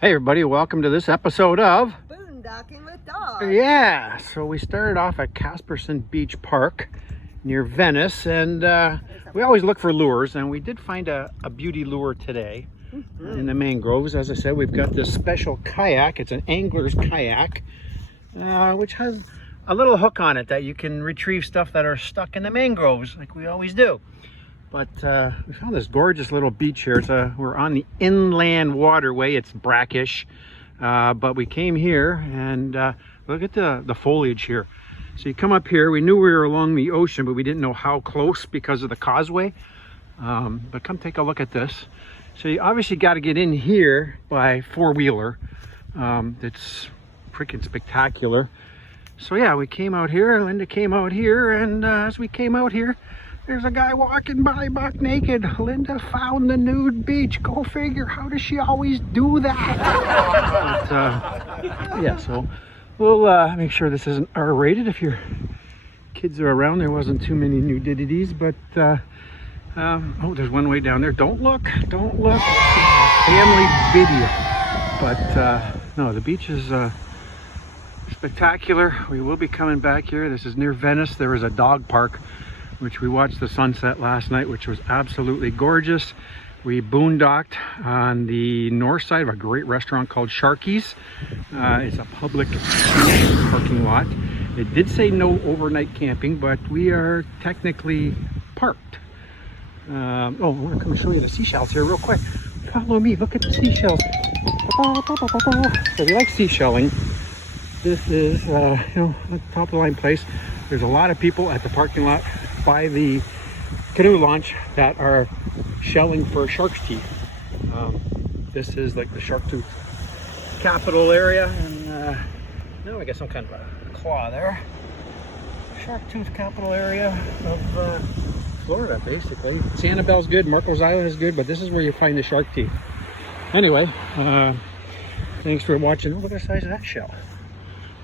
Hey everybody, welcome to this episode of Boondocking with Dogs. Yeah, so we started off at Caspersen Beach Park near Venice, and we always look for lures, and we did find a beauty lure today in the mangroves. As I said, we've got this special kayak. It's an angler's kayak, which has a little hook on it that you can retrieve stuff that are stuck in the mangroves like we always do. But we found this gorgeous little beach here. We're on the inland waterway. It's brackish, but we came here and look at the foliage here. So you come up here. We knew we were along the ocean, but we didn't know how close because of the causeway. But come take a look at this. So you obviously got to get in here by four-wheeler. It's freaking spectacular. So yeah, we came out here. Linda came out here, and as we came out here, there's a guy walking by buck naked. Linda found the nude beach. Go figure. How does she always do that? But, yeah, so we'll make sure this isn't R-rated if your kids are around. There wasn't too many nudities, but oh, there's one way down there. Don't look. Don't look. Family video. But no, the beach is spectacular. We will be coming back here. This is near Venice. There is a dog park, which we watched the sunset last night, which was absolutely gorgeous. We boondocked on the north side of a great restaurant called Sharky's. It's a public parking lot. It did say no overnight camping, but we are technically parked. Oh, I'm gonna come show you the seashells here real quick. Follow me, look at the seashells. So if you like seashelling, this is a top of the line place. There's a lot of people at the parking lot by the canoe launch that are shelling for shark's teeth. This is like the shark tooth capital area, and no, I guess some kind of a claw there. Shark tooth capital area of Florida, basically. Sanibel's good, Marcos Island is good, but this is where you find the shark teeth. Anyway, thanks for watching. Look at the size of that shell.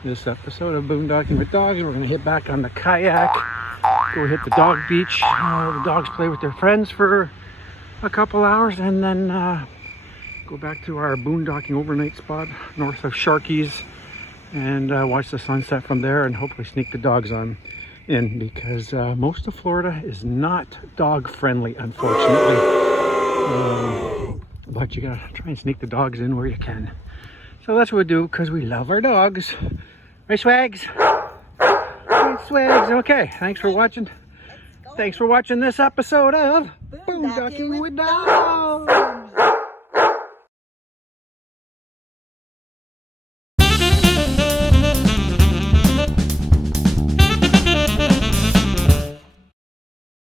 This episode of Boondocking with Dogs. We're going to hit back on the kayak, go hit the dog beach. The dogs play with their friends for a couple hours, and then go back to our boondocking overnight spot north of Sharky's and watch the sunset from there, and hopefully sneak the dogs on in, because most of Florida is not dog friendly, unfortunately. But you gotta try and sneak the dogs in where you can. So that's what we do, because we love our dogs. Right, Swags? Right, Swags. Okay, thanks for watching. Thanks for watching this episode of Boondocking with Dogs.